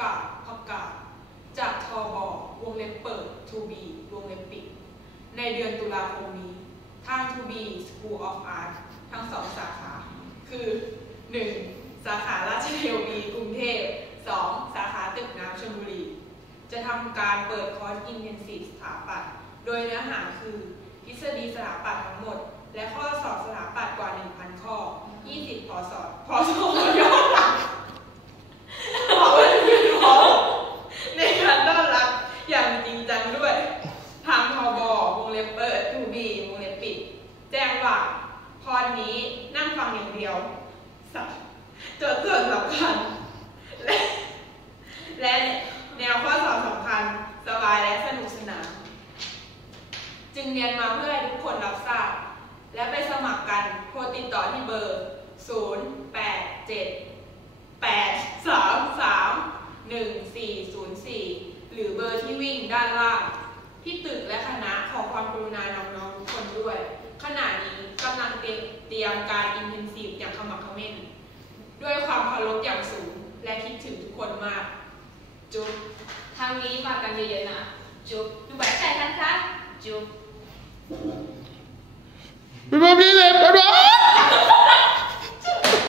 กาดผักกาดจากทอบอวงเล็บเปิด to be วงเล็บปิด ในเดือนตุลาคมนี้ ทาง to be School of Art ทั้งสองสาขา คือ 1. สาขาราชเทวีกรุงเทพ 2. สาขาตึกน้ำชลบุรี จะทำการเปิดคอร์ส Intensive สถาปัตย์โดยเนื้อหาคือ ทฤษฎีสถาปัตย์ทั้งหมด และข้อสอบสถาปัตย์กว่า 1,000 ข้อ 20พอสอบพอสอบย้อนหลังขอเป็นพอในการต้อนรับอย่างจริงจังด้วย ทางทบวงเล็บเปิดทูบีวงเล็บปิด แจ้งว่าพรนี้นั่งฟังอย่างเดียวสับ โจทย์ส่วนสำคัญ และและแนวข้อสอบสำคัญสบายและสนุกสนานจึงเรียนมาเพื่อให้ทุกคนรับทราบ และไปสมัครกันโทรติดต่อที่เบอร์ 0 8 7 8 3 3 1 4 0 4 หรือเบอร์ที่วิ่งด้านล่างที่ตึกและคณะขอความกรุณาน้องๆทุกคนด้วย ขณะนี้กำลังเตรียมเตรียมการอินเท มาจุ๊บทางนี้มากันเยอะๆนะ จุ๊บดูแบบใส่ทันคะจุ๊บ